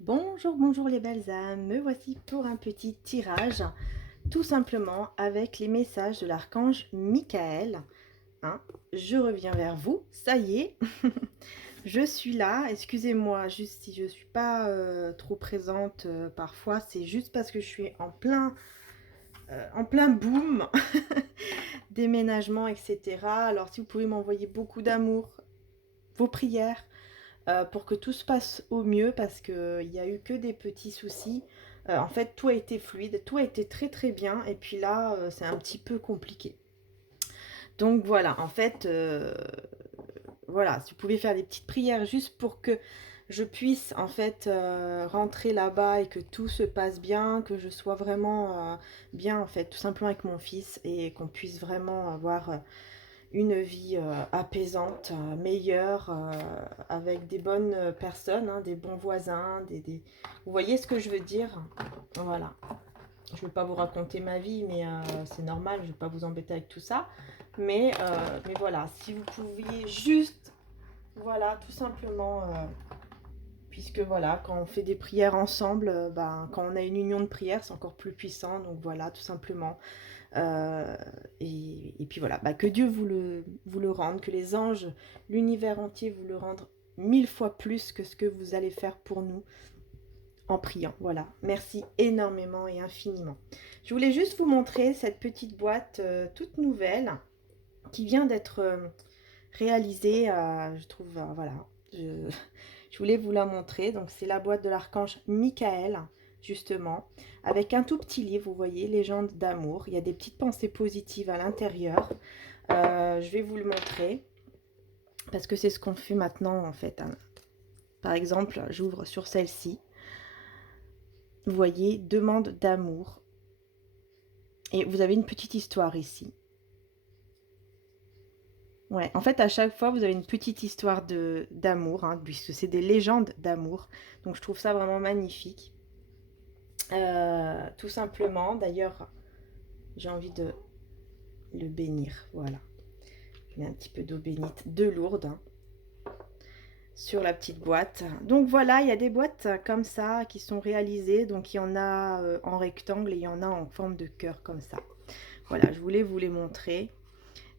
Bonjour, bonjour les belles âmes, me voici pour un petit tirage, tout simplement avec les messages de l'archange Michael. Hein, je reviens vers vous, ça y est, je suis là. Excusez-moi juste si je ne suis pas trop présente parfois, c'est juste parce que je suis en plein boom, déménagement, etc. Alors si vous pouvez m'envoyer beaucoup d'amour, vos prières, pour que tout se passe au mieux parce qu'il n'y a eu que des petits soucis. En fait, tout a été fluide, tout a été très très bien. Et puis là, c'est un petit peu compliqué. Donc voilà, en fait, voilà, si vous pouvez faire des petites prières juste pour que je puisse en fait rentrer là-bas et que tout se passe bien, que je sois vraiment bien en fait, tout simplement avec mon fils et qu'on puisse vraiment avoir une vie apaisante, meilleure, avec des bonnes personnes, hein, des bons voisins, Vous voyez ce que je veux dire? Voilà. Je ne veux pas vous raconter ma vie, mais c'est normal, je ne vais pas vous embêter avec tout ça. Mais voilà, si vous pouviez juste, voilà, tout simplement, puisque voilà, quand on fait des prières ensemble, ben, quand on a une union de prière, c'est encore plus puissant. Donc voilà, tout simplement. Euh, et puis voilà, bah, que Dieu vous le rende, que les anges, l'univers entier vous le rendent 1000 fois plus que ce que vous allez faire pour nous en priant. Voilà, merci énormément et infiniment. Je voulais juste vous montrer cette petite boîte toute nouvelle qui vient d'être réalisée, je trouve, voilà, je, je voulais vous la montrer. Donc c'est la boîte de l'archange Michael, justement, avec un tout petit livre, vous voyez, Légende d'amour. Il y a des petites pensées positives à l'intérieur. Je vais vous le montrer, parce que c'est ce qu'on fait maintenant, en fait. Hein. Par exemple, j'ouvre sur celle-ci. Vous voyez, demande d'amour. Et vous avez une petite histoire ici. Ouais, en fait, à chaque fois, vous avez une petite histoire d'amour, hein, puisque c'est des légendes d'amour. Donc, je trouve ça vraiment magnifique. Tout simplement, d'ailleurs, j'ai envie de le bénir. Voilà. Je mets un petit peu d'eau bénite de Lourdes hein, sur la petite boîte. Donc voilà, il y a des boîtes comme ça qui sont réalisées. Donc il y en a en rectangle et il y en a en forme de cœur comme ça. Voilà, je voulais vous les montrer.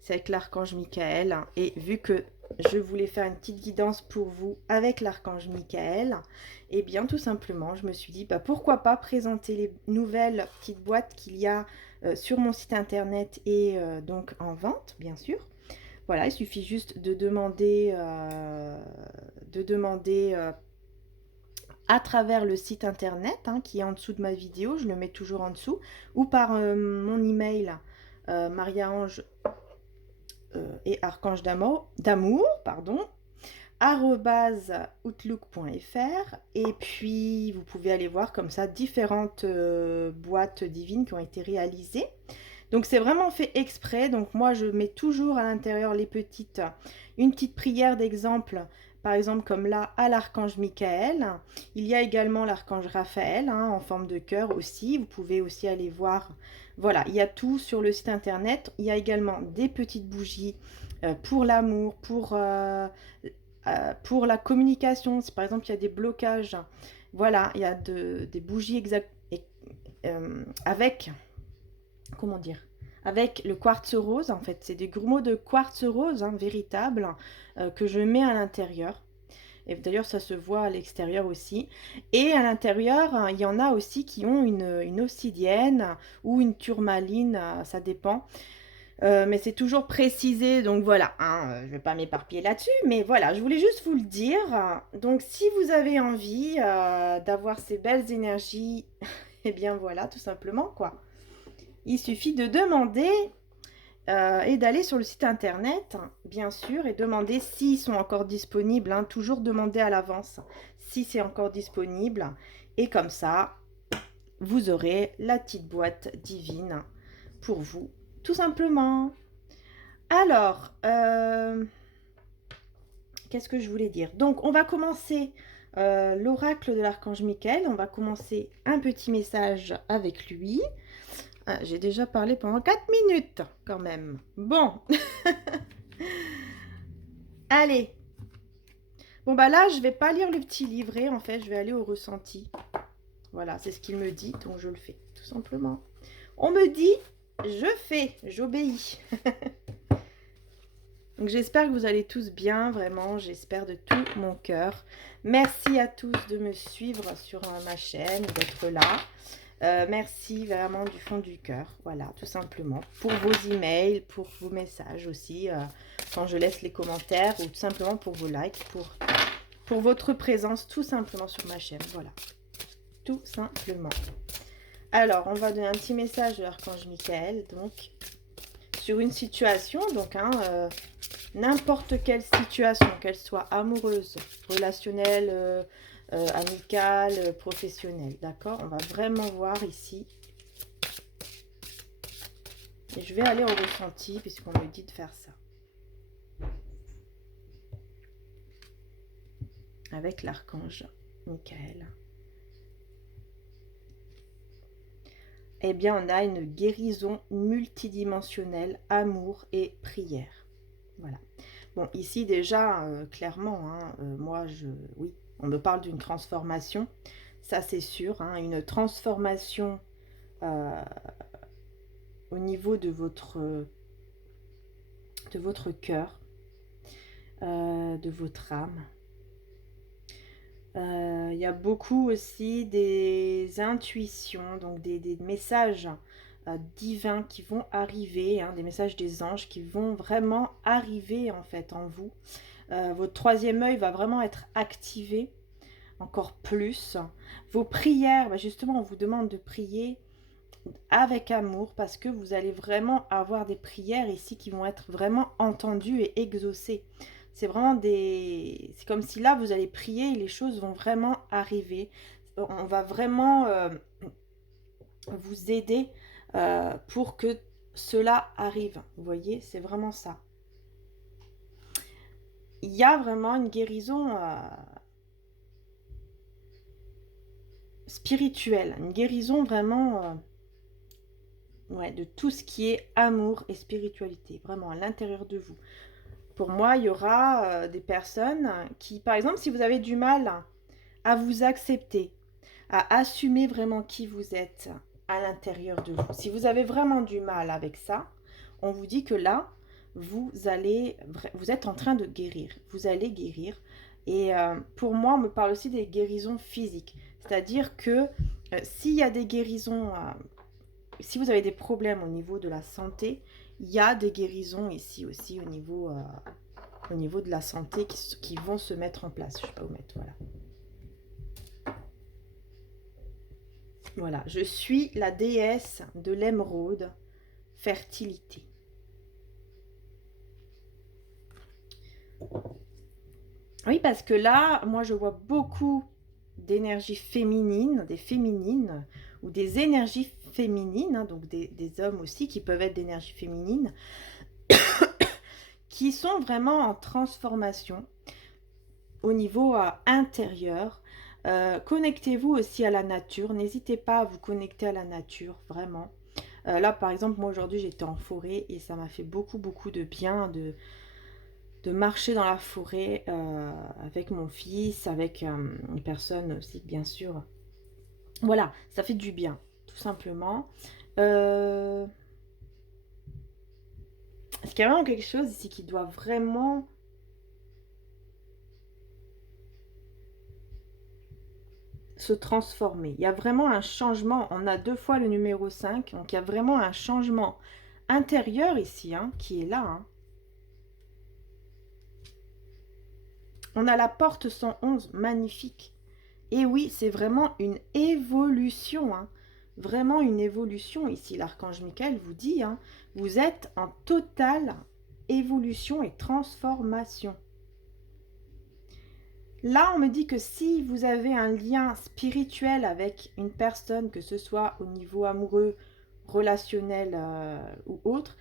C'est avec l'archange Michael. Et vu que je voulais faire une petite guidance pour vous avec l'archange Michael, et bien tout simplement, je me suis dit, bah, pourquoi pas présenter les nouvelles petites boîtes qu'il y a sur mon site internet et donc en vente, bien sûr. Voilà, il suffit juste de demander, à travers le site internet hein, qui est en dessous de ma vidéo, je le mets toujours en dessous, ou par mon email mariaange et archange d'amour, pardon, outlook.fr. Et puis vous pouvez aller voir comme ça différentes boîtes divines qui ont été réalisées. Donc c'est vraiment fait exprès. Donc moi je mets toujours à l'intérieur une petite prière d'exemple. Par exemple comme là à l'archange Michael. Il y a également l'archange Raphaël hein, en forme de cœur aussi. Vous pouvez aussi aller voir. Voilà, il y a tout sur le site internet. Il y a également des petites bougies pour l'amour, pour la communication. Si par exemple il y a des blocages, voilà, il y a des bougies avec comment dire, avec le quartz rose, en fait, c'est des grumeaux de quartz rose, hein, véritables, que je mets à l'intérieur. Et d'ailleurs, ça se voit à l'extérieur aussi. Et à l'intérieur, hein, il y en a aussi qui ont une obsidienne ou une tourmaline, ça dépend. Mais c'est toujours précisé, donc voilà, hein, je ne vais pas m'éparpiller là-dessus, mais voilà, je voulais juste vous le dire. Donc si vous avez envie d'avoir ces belles énergies, eh bien voilà, tout simplement, quoi. Il suffit de demander et d'aller sur le site internet, bien sûr, et demander s'ils sont encore disponibles. Hein, toujours demander à l'avance si c'est encore disponible. Et comme ça, vous aurez la petite boîte divine pour vous, tout simplement. Alors, qu'est-ce que je voulais dire? Donc, on va commencer l'oracle de l'archange Michael. On va commencer un petit message avec lui. Ah, j'ai déjà parlé pendant 4 minutes, quand même. Bon, allez. Bon, bah là, je vais pas lire le petit livret, en fait, je vais aller au ressenti. Voilà, c'est ce qu'il me dit, donc je le fais, tout simplement. On me dit, je fais, j'obéis. Donc j'espère que vous allez tous bien, vraiment, j'espère de tout mon cœur. Merci à tous de me suivre sur ma chaîne, d'être là. Merci vraiment du fond du cœur, voilà, tout simplement. Pour vos emails, pour vos messages aussi, quand je laisse les commentaires, ou tout simplement pour vos likes, pour votre présence tout simplement sur ma chaîne, voilà. Tout simplement. Alors, on va donner un petit message de l'archange Michael, donc, sur une situation, donc, n'importe quelle situation, qu'elle soit amoureuse, relationnelle, amicale, professionnelle, d'accord? On va vraiment voir ici. Et je vais aller au ressenti, puisqu'on me dit de faire ça. Avec l'archange Michael. Eh bien, on a une guérison multidimensionnelle, amour et prière. Voilà. Bon, ici déjà, clairement, moi, oui, on me parle d'une transformation. Ça, c'est sûr, une transformation au niveau de votre cœur, de votre âme. Il y a beaucoup aussi des intuitions, donc des messages divins qui vont arriver, des messages des anges qui vont vraiment arriver en fait en vous. Votre troisième œil va vraiment être activé encore plus. Vos prières, justement, on vous demande de prier avec amour parce que vous allez vraiment avoir des prières ici qui vont être vraiment entendues et exaucées. C'est vraiment des... C'est comme si là, vous allez prier et les choses vont vraiment arriver. On va vraiment vous aider pour que cela arrive. Vous voyez, c'est vraiment ça. Il y a vraiment une guérison spirituelle, une guérison vraiment de tout ce qui est amour et spiritualité, vraiment à l'intérieur de vous. Pour moi, il y aura des personnes qui, par exemple, si vous avez du mal à vous accepter, à assumer vraiment qui vous êtes à l'intérieur de vous, si vous avez vraiment du mal avec ça, on vous dit que là, vous êtes en train de guérir, vous allez guérir. Et pour moi, on me parle aussi des guérisons physiques, c'est-à-dire que s'il y a des guérisons, si vous avez des problèmes au niveau de la santé, il y a des guérisons ici aussi au niveau de la santé qui vont se mettre en place. Je ne sais pas où mettre, voilà. Voilà, je suis la déesse de l'émeraude, fertilité. Oui, parce que là, moi, je vois beaucoup d'énergie féminine, des féminines, ou des énergies féminines, donc des hommes aussi qui peuvent être d'énergie féminine, qui sont vraiment en transformation au niveau intérieur. Connectez-vous aussi à la nature, n'hésitez pas à vous connecter à la nature, vraiment. Là, par exemple, moi aujourd'hui, j'étais en forêt et ça m'a fait beaucoup de bien de marcher dans la forêt avec mon fils, avec une personne aussi, bien sûr. Voilà, ça fait du bien, tout simplement. Est-ce qu'il y a vraiment quelque chose ici qui doit vraiment se transformer? Il y a vraiment un changement. On a 2 fois le numéro 5, donc il y a vraiment un changement intérieur ici, qui est là. On a la porte 111, magnifique. Et oui, c'est vraiment une évolution, vraiment une évolution ici. L'archange Michael vous dit, vous êtes en totale évolution et transformation. Là, on me dit que si vous avez un lien spirituel avec une personne, que ce soit au niveau amoureux, relationnel ou autre,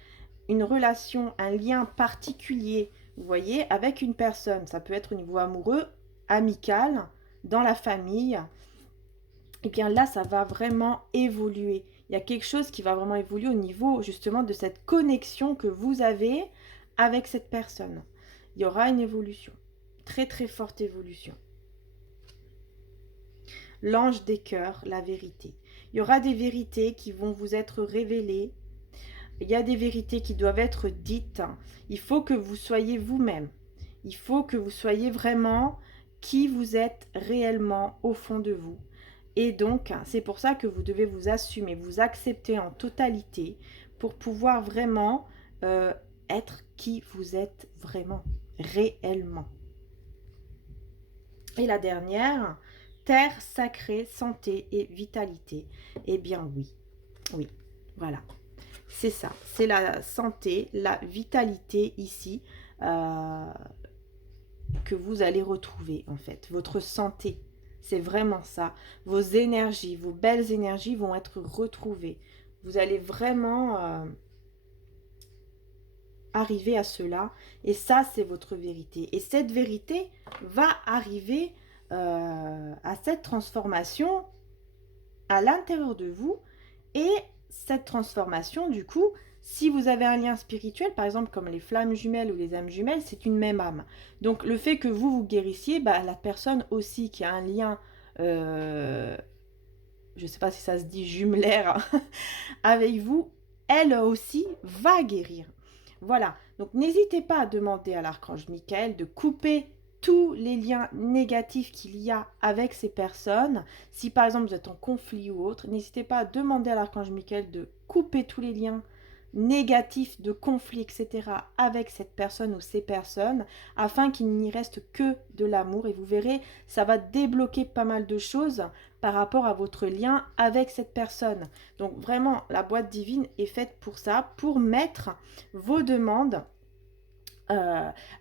une relation, un lien particulier, vous voyez, avec une personne, ça peut être au niveau amoureux, amical, dans la famille, et bien là, ça va vraiment évoluer. Il y a quelque chose qui va vraiment évoluer au niveau justement de cette connexion que vous avez avec cette personne. Il y aura une évolution. très très forte évolution. L'ange des cœurs, la vérité. Il y aura des vérités qui vont vous être révélées. Il y a des vérités qui doivent être dites. Il faut que vous soyez vous-même. Il faut que vous soyez vraiment qui vous êtes réellement au fond de vous. Et donc, c'est pour ça que vous devez vous assumer, vous accepter en totalité pour pouvoir vraiment être qui vous êtes vraiment, réellement. Et la dernière, terre sacrée, santé et vitalité. Eh bien oui, oui, voilà. C'est ça, c'est la santé, la vitalité ici que vous allez retrouver en fait. Votre santé, c'est vraiment ça. Vos énergies, vos belles énergies vont être retrouvées. Vous allez vraiment arriver à cela. Et ça, c'est votre vérité. Et cette vérité va arriver à cette transformation à l'intérieur de vous. Et cette transformation, du coup, si vous avez un lien spirituel, par exemple comme les flammes jumelles ou les âmes jumelles, c'est une même âme. Donc le fait que vous vous guérissiez, bah, la personne aussi qui a un lien, je ne sais pas si ça se dit jumelaire, avec vous, elle aussi va guérir. Voilà, donc n'hésitez pas à demander à l'archange Michael de couper tous les liens négatifs qu'il y a avec ces personnes. Si par exemple vous êtes en conflit ou autre, n'hésitez pas à demander à l'archange Michael de couper tous les liens négatifs de conflit, etc. avec cette personne ou ces personnes, afin qu'il n'y reste que de l'amour. Et vous verrez, ça va débloquer pas mal de choses par rapport à votre lien avec cette personne. Donc vraiment, la boîte divine est faite pour ça, pour mettre vos demandes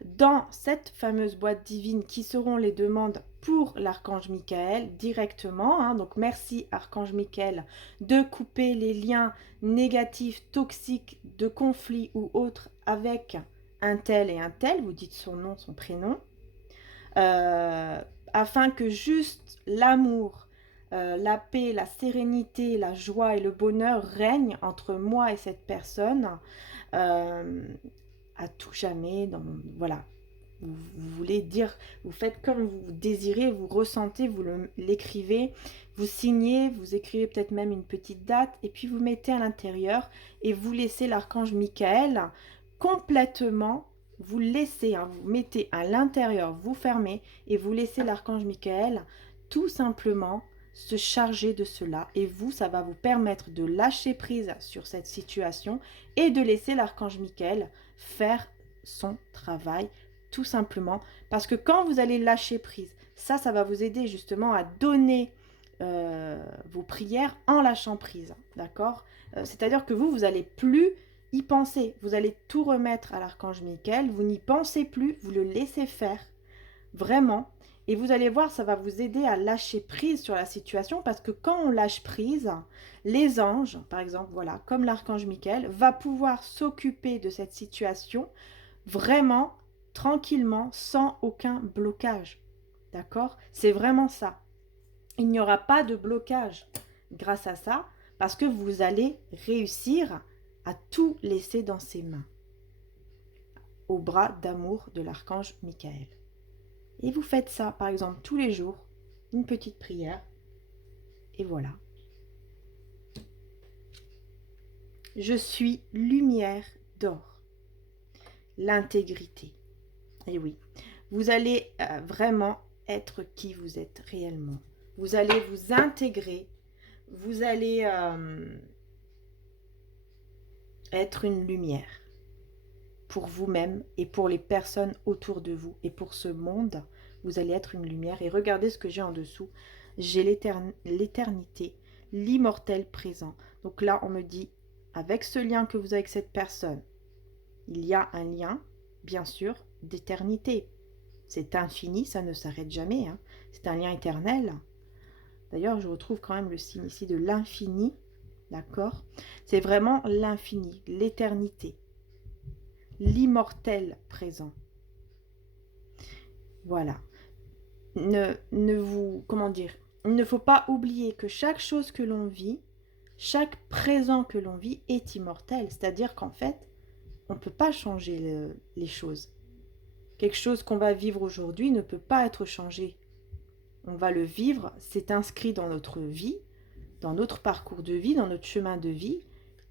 dans cette fameuse boîte divine qui seront les demandes pour l'archange Michael directement. Hein. Donc merci archange Michael de couper les liens négatifs, toxiques, de conflits ou autres avec un tel et un tel. Vous dites son nom, son prénom. Afin que juste l'amour, la paix, la sérénité, la joie et le bonheur règnent entre moi et cette personne à tout jamais. Voilà, vous voulez dire, vous faites comme vous désirez, vous ressentez, vous l'écrivez, vous signez, vous écrivez peut-être même une petite date et puis vous mettez à l'intérieur et vous laissez l'archange Michael complètement. Vous laissez, hein, vous mettez à l'intérieur, vous fermez et vous laissez l'archange Michael tout simplement se charger de cela. Et vous, ça va vous permettre de lâcher prise sur cette situation et de laisser l'archange Michael faire son travail tout simplement. Parce que quand vous allez lâcher prise, ça va vous aider justement à donner vos prières en lâchant prise. D'accord C'est-à-dire que vous allez plus y penser. Vous allez tout remettre à l'archange Michael. Vous n'y pensez plus. Vous le laissez faire. Vraiment. Et vous allez voir, ça va vous aider à lâcher prise sur la situation. Parce que quand on lâche prise, les anges, par exemple, voilà, comme l'archange Michael, va pouvoir s'occuper de cette situation vraiment tranquillement, sans aucun blocage. D'accord? C'est vraiment ça. Il n'y aura pas de blocage grâce à ça. Parce que vous allez réussir à tout laisser dans ses mains, au bras d'amour de l'archange Michael. Et vous faites ça, par exemple, tous les jours, une petite prière, et voilà. Je suis lumière d'or, l'intégrité. Et oui, vous allez vraiment être qui vous êtes réellement. Vous allez vous intégrer, vous allez être une lumière pour vous-même et pour les personnes autour de vous. Et pour ce monde, vous allez être une lumière. Et regardez ce que j'ai en dessous. J'ai l'éternité, l'immortel présent. Donc là, on me dit, avec ce lien que vous avez avec cette personne, il y a un lien, bien sûr, d'éternité. C'est infini, ça ne s'arrête jamais. Hein. C'est un lien éternel. D'ailleurs, je retrouve quand même le signe ici de l'infini. D'accord? C'est vraiment l'infini, l'éternité. L'immortel présent. Voilà. Comment dire, il ne faut pas oublier que chaque chose que l'on vit, chaque présent que l'on vit est immortel. C'est-à-dire qu'en fait, on ne peut pas changer les choses. Quelque chose qu'on va vivre aujourd'hui ne peut pas être changé. On va le vivre, c'est inscrit dans notre vie, dans notre parcours de vie, dans notre chemin de vie.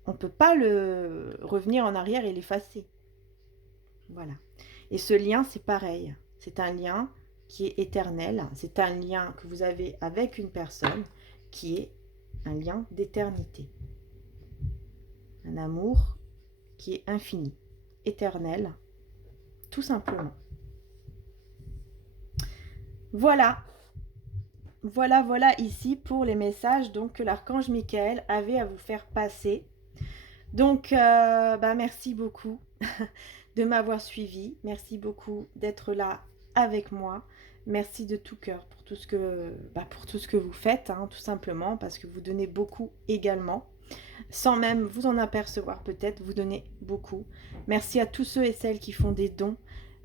On ne peut pas le revenir en arrière et l'effacer. Voilà. Et ce lien, c'est pareil. C'est un lien qui est éternel. C'est un lien que vous avez avec une personne qui est un lien d'éternité. Un amour qui est infini, éternel, tout simplement. Voilà. Voilà ici pour les messages donc, que l'archange Michael avait à vous faire passer. Donc, merci beaucoup de m'avoir suivi. Merci beaucoup d'être là avec moi. Merci de tout cœur pour tout ce que vous faites, hein, tout simplement, parce que vous donnez beaucoup également. Sans même vous en apercevoir peut-être, vous donnez beaucoup. Merci à tous ceux et celles qui font des dons.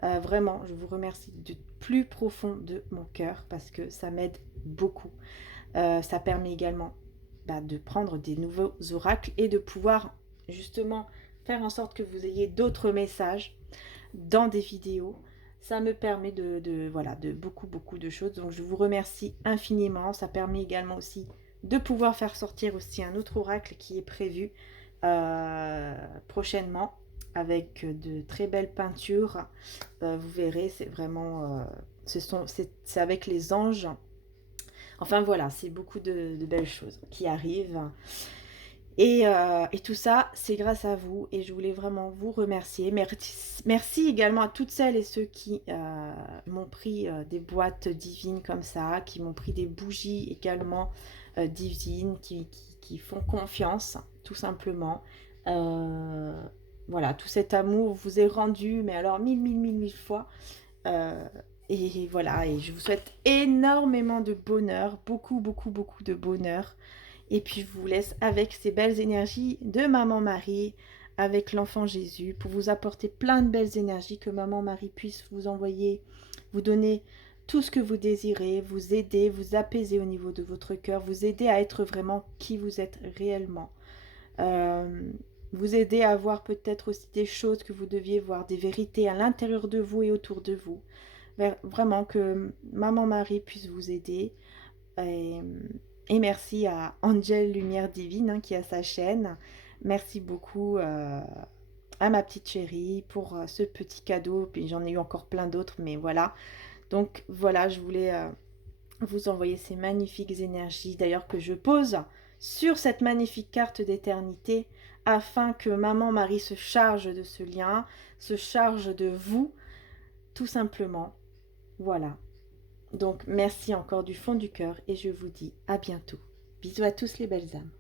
Vraiment, je vous remercie du plus profond de mon cœur parce que ça m'aide beaucoup. Ça permet également de prendre des nouveaux oracles et de pouvoir justement faire en sorte que vous ayez d'autres messages dans des vidéos. Ça me permet de beaucoup de choses. Donc je vous remercie infiniment. Ça permet également aussi de pouvoir faire sortir aussi un autre oracle qui est prévu prochainement avec de très belles peintures. Vous verrez, c'est vraiment c'est avec les anges. Enfin voilà, c'est beaucoup de belles choses qui arrivent. Et tout ça, c'est grâce à vous. Et je voulais vraiment vous remercier. Merci également à toutes celles et ceux qui m'ont pris des boîtes divines comme ça, qui m'ont pris des bougies également divines, qui font confiance, tout simplement. Voilà, tout cet amour vous est rendu, mais alors mille fois. Et voilà, et je vous souhaite énormément de bonheur, beaucoup de bonheur. Et puis je vous laisse avec ces belles énergies de Maman Marie, avec l'enfant Jésus, pour vous apporter plein de belles énergies, que Maman Marie puisse vous envoyer, vous donner tout ce que vous désirez, vous aider, vous apaiser au niveau de votre cœur, vous aider à être vraiment qui vous êtes réellement. Vous aider à voir peut-être aussi des choses que vous deviez voir, des vérités à l'intérieur de vous et autour de vous. Vraiment que Maman Marie puisse vous aider. Et merci à Angel Lumière Divine qui a sa chaîne. Merci beaucoup à ma petite chérie pour ce petit cadeau. Puis j'en ai eu encore plein d'autres, mais voilà. Donc voilà, je voulais vous envoyer ces magnifiques énergies. D'ailleurs que je pose sur cette magnifique carte d'éternité afin que Maman Marie se charge de ce lien, se charge de vous, tout simplement. Voilà. Donc, merci encore du fond du cœur et je vous dis à bientôt. Bisous à tous les belles âmes.